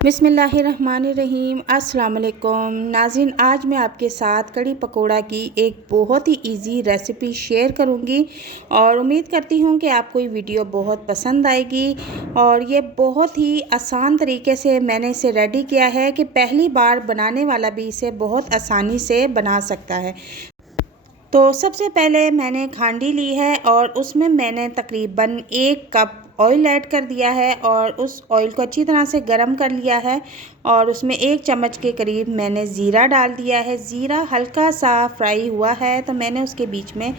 बिस्मिल्लाहिर्रहमानिर्रहीम। अस्सलाम वालेकुम नाज़रीन, आज मैं आपके साथ कड़ी पकोड़ा की एक बहुत ही इजी रेसिपी शेयर करूंगी और उम्मीद करती हूं कि आपको ये वीडियो बहुत पसंद आएगी। और ये बहुत ही आसान तरीके से मैंने इसे रेडी किया है कि पहली बार बनाने वाला भी इसे बहुत आसानी से बना सकता है। तो सबसे पहले मैंने खांडी ली है और उसमें मैंने तकरीबन 1 कप ऑयल ऐड कर दिया है और उस ऑयल को अच्छी तरह से गर्म कर लिया है और उसमें 1 चम्मच के करीब मैंने ज़ीरा डाल दिया है। ज़ीरा हल्का सा फ्राई हुआ है तो मैंने उसके बीच में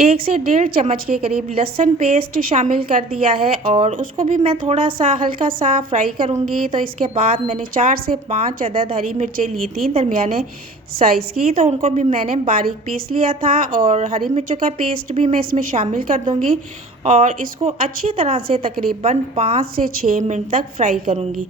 1 से 1.5 चम्मच के करीब लहसुन पेस्ट शामिल कर दिया है और उसको भी मैं थोड़ा सा हल्का सा फ्राई करूंगी। तो इसके बाद मैंने 4 से 5 अदद हरी मिर्चें ली थी दरमियाने साइज़ की, तो उनको भी मैंने बारीक पीस लिया था और हरी मिर्चों का पेस्ट भी मैं इसमें शामिल कर दूंगी और इसको अच्छी तरह से तकरीबन 5 से 6 मिनट तक फ्राई करूँगी।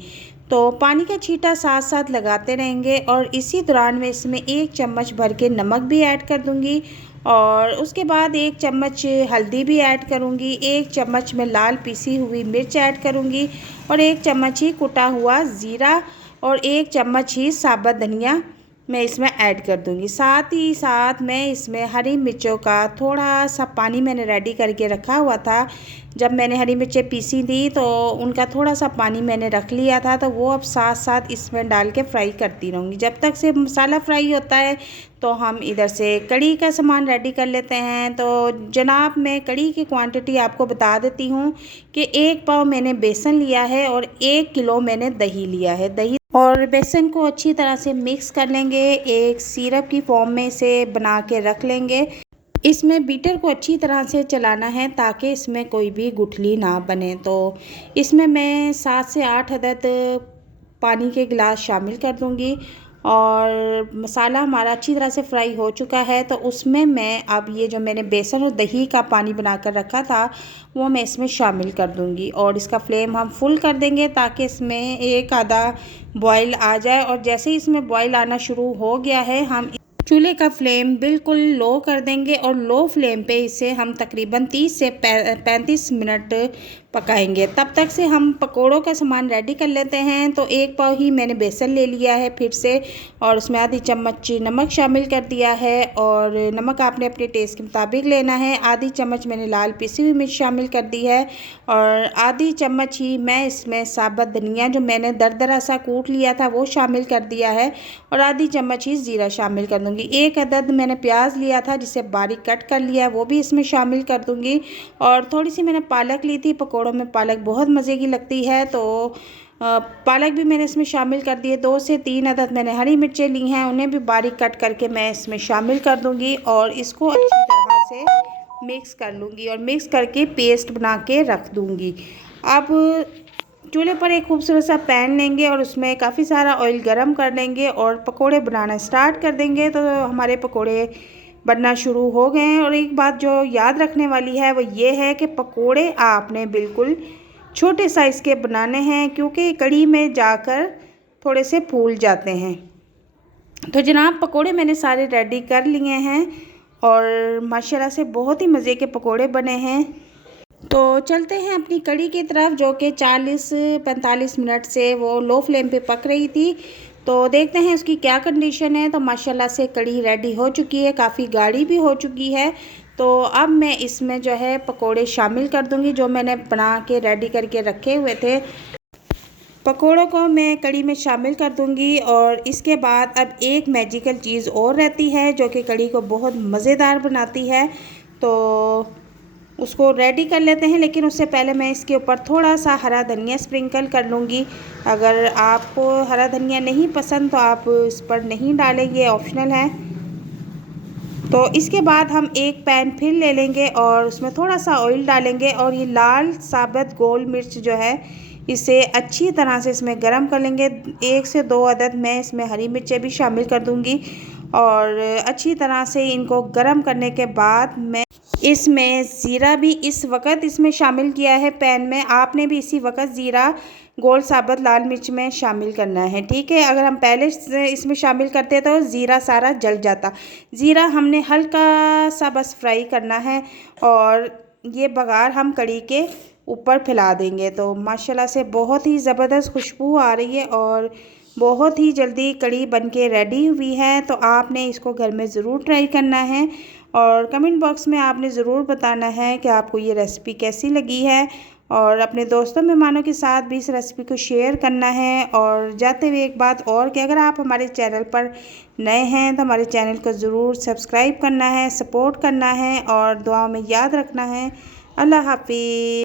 तो पानी का छींटा साथ साथ लगाते रहेंगे और इसी दौरान मैं इसमें 1 चम्मच भर के नमक भी ऐड कर दूंगी और उसके बाद 1 चम्मच हल्दी भी ऐड करूंगी, 1 चम्मच में लाल पिसी हुई मिर्च ऐड करूंगी और 1 चम्मच ही कुटा हुआ ज़ीरा और 1 चम्मच ही साबुत धनिया मैं इसमें ऐड कर दूंगी। साथ ही साथ मैं इसमें हरी मिर्चों का थोड़ा सा पानी मैंने रेडी करके रखा हुआ था। जब मैंने हरी मिर्चें पीसी थी तो उनका थोड़ा सा पानी मैंने रख लिया था, तो वो अब साथ साथ इसमें डाल के फ्राई करती रहूँगी। जब तक से मसाला फ्राई होता है तो हम इधर से कड़ी का सामान रेडी कर लेते हैं। तो जनाब, मैं कड़ी की क्वांटिटी आपको बता देती हूँ कि 1 पाव मैंने बेसन लिया है और 1 किलो मैंने दही लिया है। दही और बेसन को अच्छी तरह से मिक्स कर लेंगे, एक सिरप की फॉर्म में इसे बना के रख लेंगे। इसमें बीटर को अच्छी तरह से चलाना है ताकि इसमें कोई भी गुठली ना बने। तो इसमें मैं 7 से 8 अदद पानी के गिलास शामिल कर दूंगी और मसाला हमारा अच्छी तरह से फ्राई हो चुका है। तो उसमें मैं अब ये जो मैंने बेसन और दही का पानी बनाकर रखा था वो मैं इसमें शामिल कर दूंगी और इसका फ्लेम हम फुल कर देंगे ताकि इसमें एक आधा बॉयल आ जाए। और जैसे ही इसमें बॉयल आना शुरू हो गया है हम चूल्हे का फ्लेम बिल्कुल लो कर देंगे और लो फ्लेम पे इसे हम तकरीबन 30 से 35 मिनट पकाएंगे। तब तक से हम पकोड़ों का सामान रेडी कर लेते हैं। तो 1 पाव ही मैंने बेसन ले लिया है फिर से और उसमें आधी चम्मच नमक शामिल कर दिया है और नमक आपने अपने टेस्ट के मुताबिक लेना है। आधी चम्मच मैंने लाल पिसी हुई मिर्च शामिल कर दी है और आधी चम्मच ही मैं इसमें साबुत धनिया जो मैंने दरदरा सा कूट लिया था वो शामिल कर दिया है और आधी चम्मच ही ज़ीरा शामिल कर दूँगी। 1 अदद मैंने प्याज लिया था जिसे बारीक कट कर लिया है वो भी इसमें शामिल कर दूँगी और थोड़ी सी मैंने पालक ली थी। पकौड़ों में पालक बहुत मज़े की लगती है तो पालक भी मैंने इसमें शामिल कर दी है। 2 से 3 अदद मैंने हरी मिर्चें ली हैं, उन्हें भी बारीक कट करके मैं इसमें शामिल कर दूँगी और इसको अच्छी तरह से मिक्स कर लूँगी और मिक्स करके पेस्ट बना के रख दूँगी। अब चूल्हे पर एक खूबसूरत सा पैन लेंगे और उसमें काफ़ी सारा ऑयल गरम कर लेंगे और पकोड़े बनाना स्टार्ट कर देंगे। तो हमारे पकोड़े बनना शुरू हो गए हैं और एक बात जो याद रखने वाली है वो ये है कि पकोड़े आपने बिल्कुल छोटे साइज़ के बनाने हैं क्योंकि कड़ी में जाकर थोड़े से फूल जाते हैं। तो जनाब, पकोड़े मैंने सारे रेडी कर लिए हैं और माशाल्लाह से बहुत ही मज़े के पकोड़े बने हैं। तो चलते हैं अपनी कड़ी की तरफ जो कि 40-45 मिनट से वो लो फ्लेम पे पक रही थी। तो देखते हैं उसकी क्या कंडीशन है। तो माशाल्लाह से कड़ी रेडी हो चुकी है, काफ़ी गाढ़ी भी हो चुकी है। तो अब मैं इसमें जो है पकोड़े शामिल कर दूंगी जो मैंने बना के रेडी करके रखे हुए थे। पकोड़ों को मैं कड़ी में शामिल कर दूंगी और इसके बाद अब एक मैजिकल चीज़ और रहती है जो कि कड़ी को बहुत मज़ेदार बनाती है, तो उसको रेडी कर लेते हैं। लेकिन उससे पहले मैं इसके ऊपर थोड़ा सा हरा धनिया स्प्रिंकल कर लूँगी। अगर आपको हरा धनिया नहीं पसंद तो आप इस पर नहीं डालें, ये ऑप्शनल है। तो इसके बाद हम एक पैन फिर ले लेंगे और उसमें थोड़ा सा ऑयल डालेंगे और ये लाल साबुत गोल मिर्च जो है इसे अच्छी तरह से इसमें गरम कर लेंगे। 1 से 2 अदद मैं इसमें हरी मिर्चें भी शामिल कर दूंगी और अच्छी तरह से इनको गरम करने के बाद मैं इसमें ज़ीरा भी इस वक्त इसमें शामिल किया है पैन में। आपने भी इसी वक्त ज़ीरा गोल साबुत लाल मिर्च में शामिल करना है, ठीक है। अगर हम पहले से इसमें शामिल करते तो ज़ीरा सारा जल जाता। ज़ीरा हमने हल्का सा बस फ्राई करना है और ये बघार हम कड़ी के ऊपर फैला देंगे। तो माशाल्लाह से बहुत ही ज़बरदस्त खुशबू आ रही है और बहुत ही जल्दी कड़ी बनके रेडी हुई है। तो आपने इसको घर में ज़रूर ट्राई करना है और कमेंट बॉक्स में आपने ज़रूर बताना है कि आपको ये रेसिपी कैसी लगी है और अपने दोस्तों मेहमानों के साथ भी इस रेसिपी को शेयर करना है। और जाते हुए एक बात और कि अगर आप हमारे चैनल पर नए हैं तो हमारे चैनल को ज़रूर सब्सक्राइब करना है, सपोर्ट करना है और दुआओं में याद रखना है। अल्लाह हाफ़िज़।